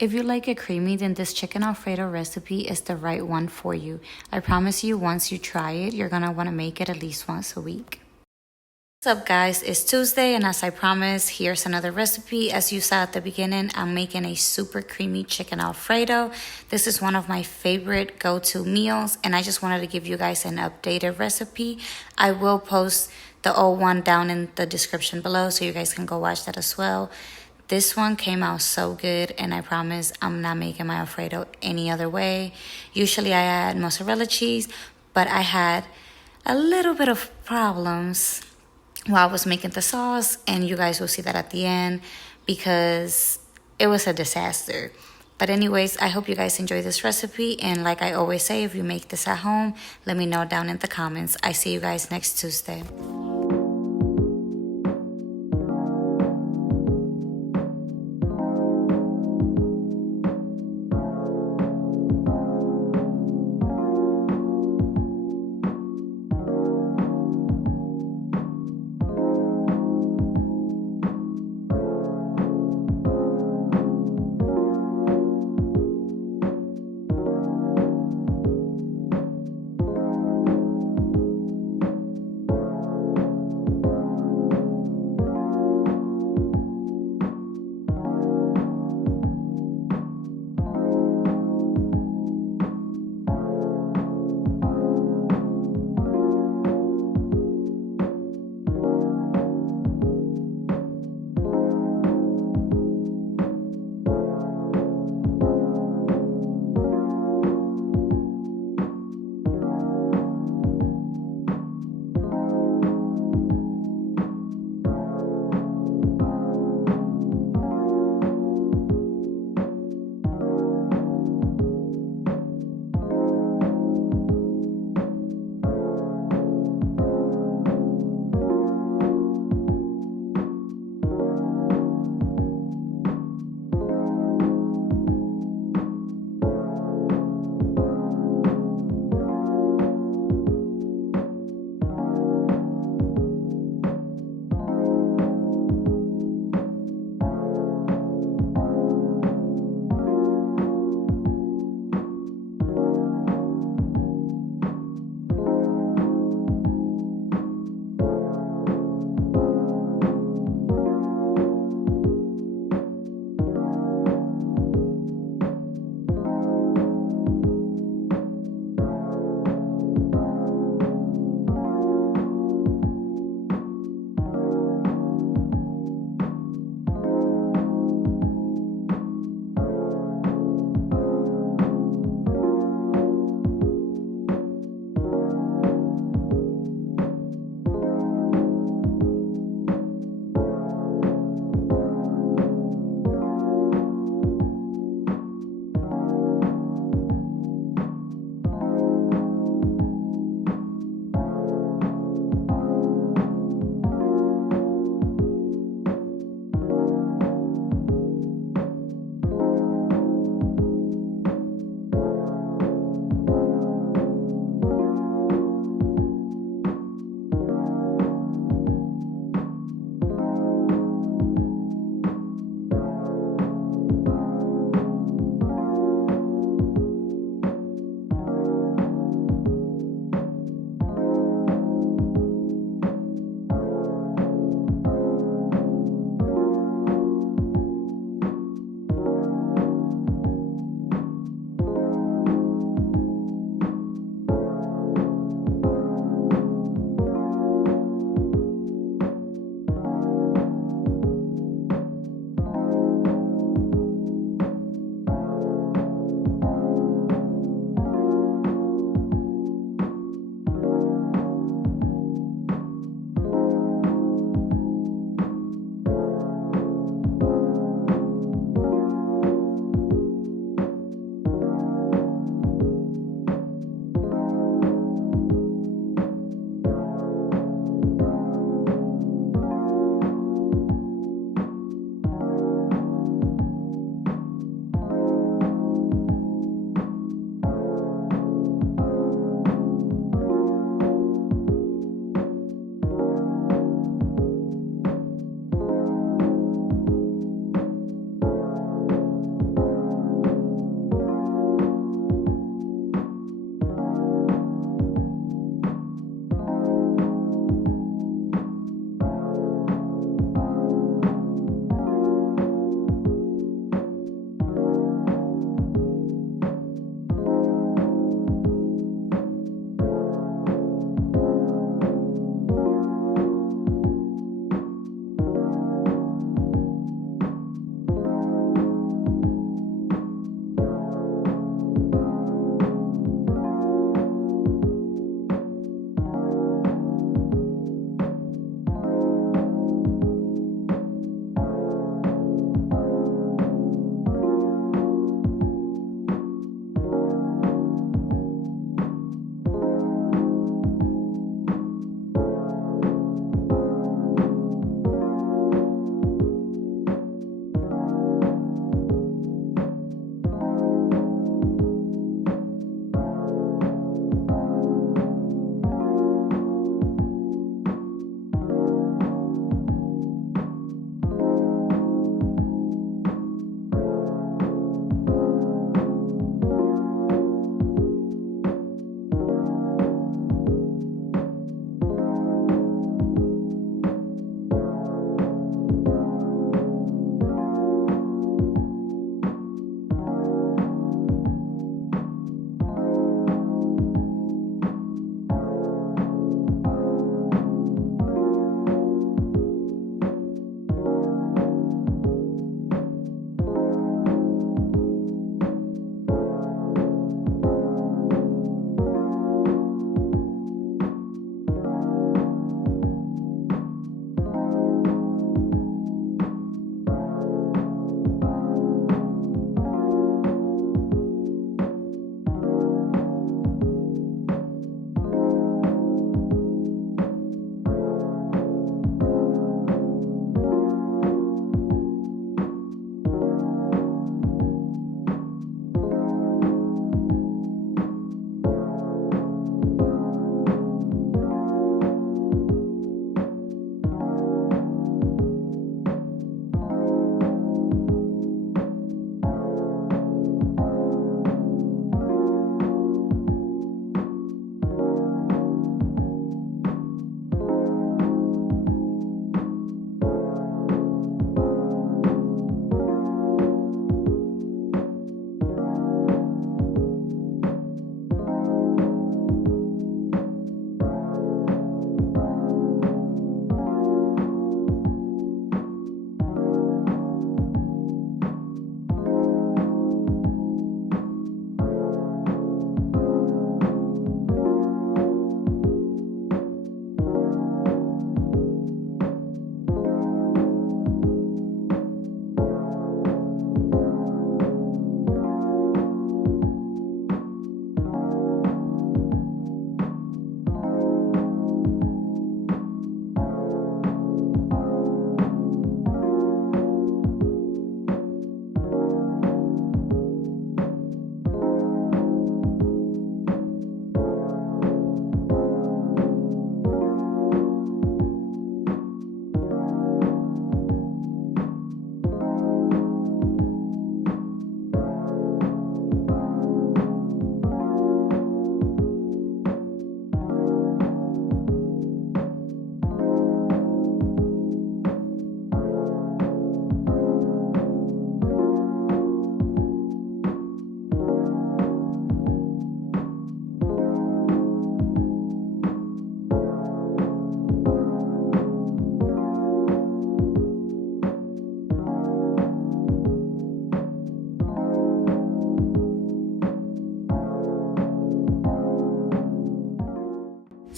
If you like it creamy, then this chicken Alfredo recipe is the right one for you. I promise you, once you try it, you're gonna wanna make it at least once a week. What's up, guys? It's Tuesday, and as I promised, here's another recipe. As you saw at the beginning, I'm making a super creamy chicken Alfredo. This is one of my favorite go-to meals, and I just wanted to give you guys an updated recipe. I will post the old one down in the description below, so you guys can go watch that as well. This one came out so good, and I promise I'm not making my Alfredo any other way. Usually I add mozzarella cheese, but I had a little bit of problems while I was making the sauce, and you guys will see that at the end because it was a disaster. But anyways, I hope you guys enjoy this recipe, and like I always say, if you make this at home, let me know down in the comments. I see you guys next Tuesday.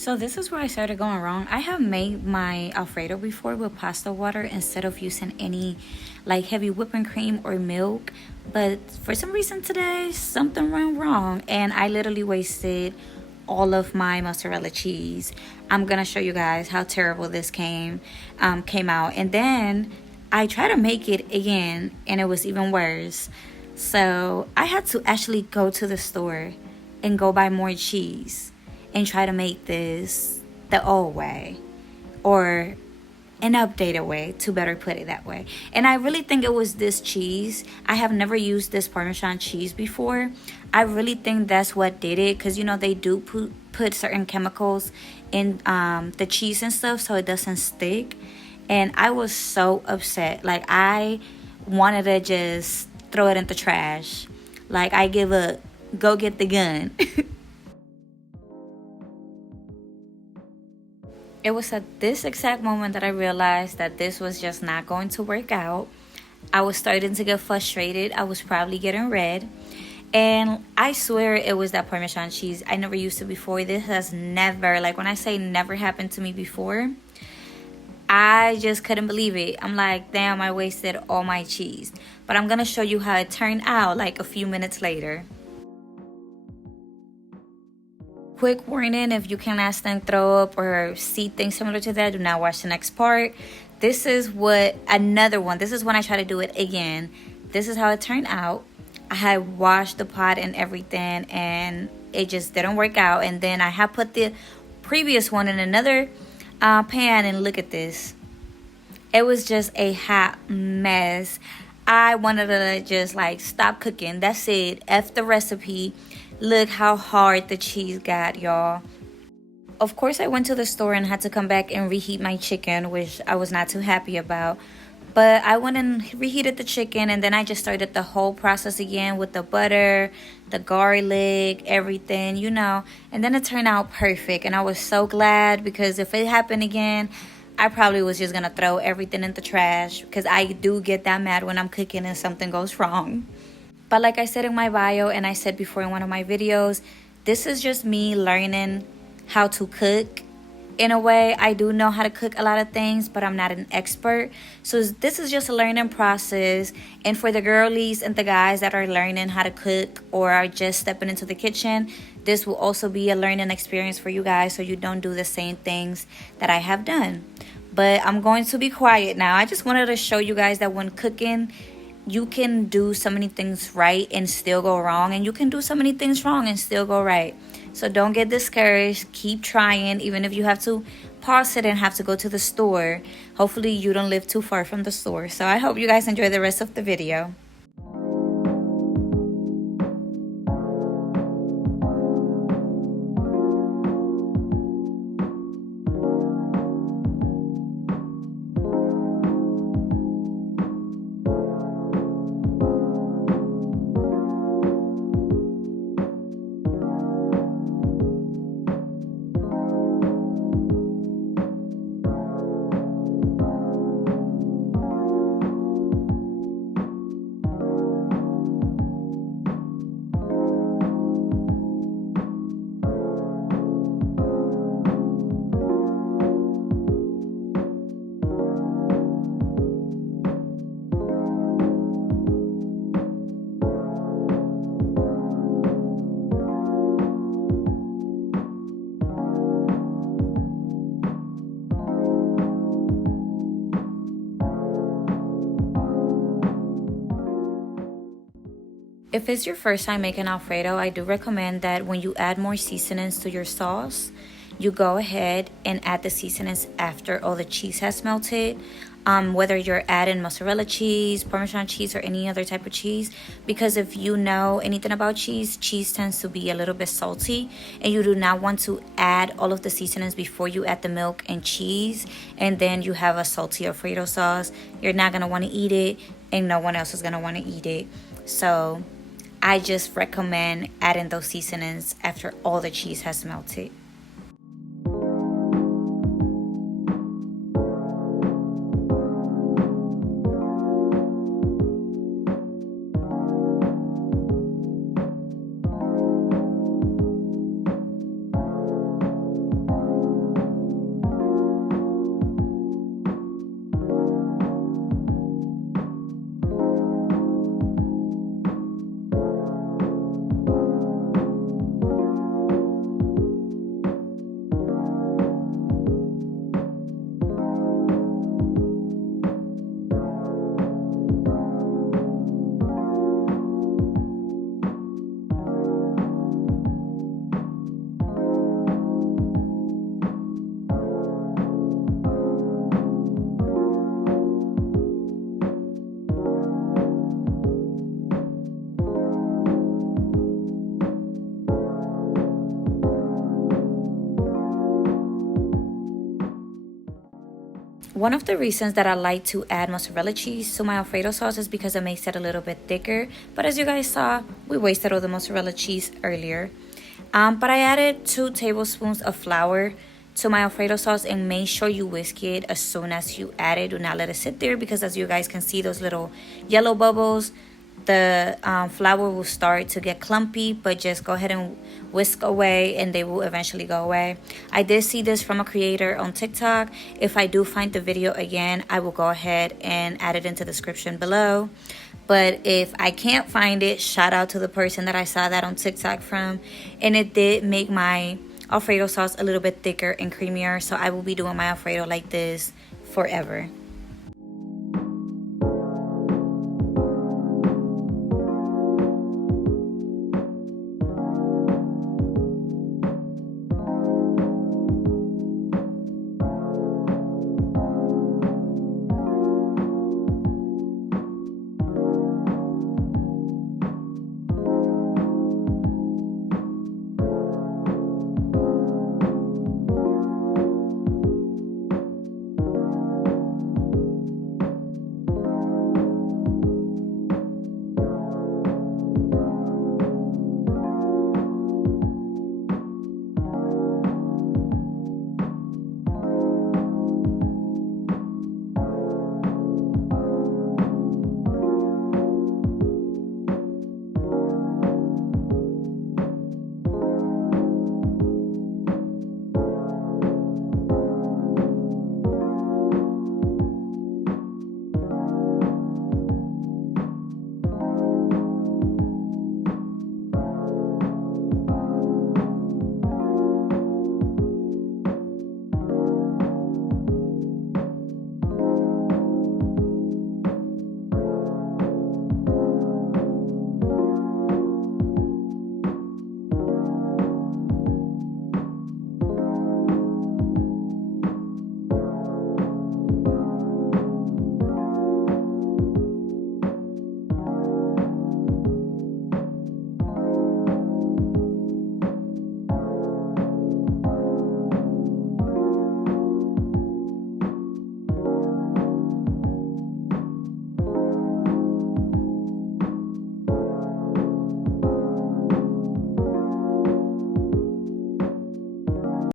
So this is where I started going wrong. I have made my Alfredo before with pasta water instead of using any like heavy whipping cream or milk. But for some reason today, something went wrong and I literally wasted all of my mozzarella cheese. I'm gonna show you guys how terrible this came out. And then I tried to make it again and it was even worse. So I had to actually go to the store and go buy more cheese and try to make this the old way, or an updated way, to better put it that way. And I really think it was this cheese. I have never used this Parmesan cheese before. I really think that's what did it, because you know they do put certain chemicals in the cheese and stuff so it doesn't stick. And I was so upset. Like, I wanted to just throw it in the trash. Like, I give up, go get the gun. It was at this exact moment that I realized that this was just not going to work out. I was starting to get frustrated. I was probably getting red. And I swear it was that Parmesan cheese. I never used it before. This has never, like when I say never happened to me before, I just couldn't believe it. I'm like, damn, I wasted all my cheese. But I'm going to show you how it turned out like a few minutes later. Quick warning, if you can accidentally throw up or see things similar to that, do not watch the next part. This is another one. This is when I try to do it again. This is how it turned out. I had washed the pot and everything and it just didn't work out. And then I had put the previous one in another pan and look at this. It was just a hot mess. I wanted to just like stop cooking. That's it. F the recipe. Look how hard the cheese got, y'all. Of course, I went to the store and had to come back and reheat my chicken, which I was not too happy about. But I went and reheated the chicken, and then I just started the whole process again with the butter, the garlic, everything, you know. And then it turned out perfect, and I was so glad, because if it happened again, I probably was just going to throw everything in the trash, because I do get that mad when I'm cooking and something goes wrong. But like I said in my bio and I said before in one of my videos, this is just me learning how to cook. In a way, I do know how to cook a lot of things, but I'm not an expert. So this is just a learning process. And for the girlies and the guys that are learning how to cook or are just stepping into the kitchen, this will also be a learning experience for you guys, so you don't do the same things that I have done. But I'm going to be quiet now. I just wanted to show you guys that when cooking, you can do so many things right and still go wrong, and you can do so many things wrong and still go right. So don't get discouraged. Keep trying, even if you have to pause it and have to go to the store. Hopefully you don't live too far from the store. So I hope you guys enjoy the rest of the video. If it's your first time making Alfredo, I do recommend that when you add more seasonings to your sauce, you go ahead and add the seasonings after all the cheese has melted. Whether you're adding mozzarella cheese, Parmesan cheese, or any other type of cheese, because if you know anything about cheese, cheese tends to be a little bit salty, and you do not want to add all of the seasonings before you add the milk and cheese, and then you have a salty Alfredo sauce. You're not going to want to eat it, and no one else is going to want to eat it. So I just recommend adding those seasonings after all the cheese has melted. One of the reasons that I like to add mozzarella cheese to my Alfredo sauce is because it makes it a little bit thicker. But as you guys saw, we wasted all the mozzarella cheese earlier. But I added 2 tablespoons of flour to my Alfredo sauce, and make sure you whisk it as soon as you add it. Do not let it sit there, because as you guys can see, those little yellow bubbles, the flour will start to get clumpy, but just go ahead and whisk away and they will eventually go away. I did see this from a creator on TikTok. If I do find the video again, I will go ahead and add it into the description below. But if I can't find it, shout out to the person that I saw that on TikTok from, and it did make my Alfredo sauce a little bit thicker and creamier. So I will be doing my Alfredo like this forever.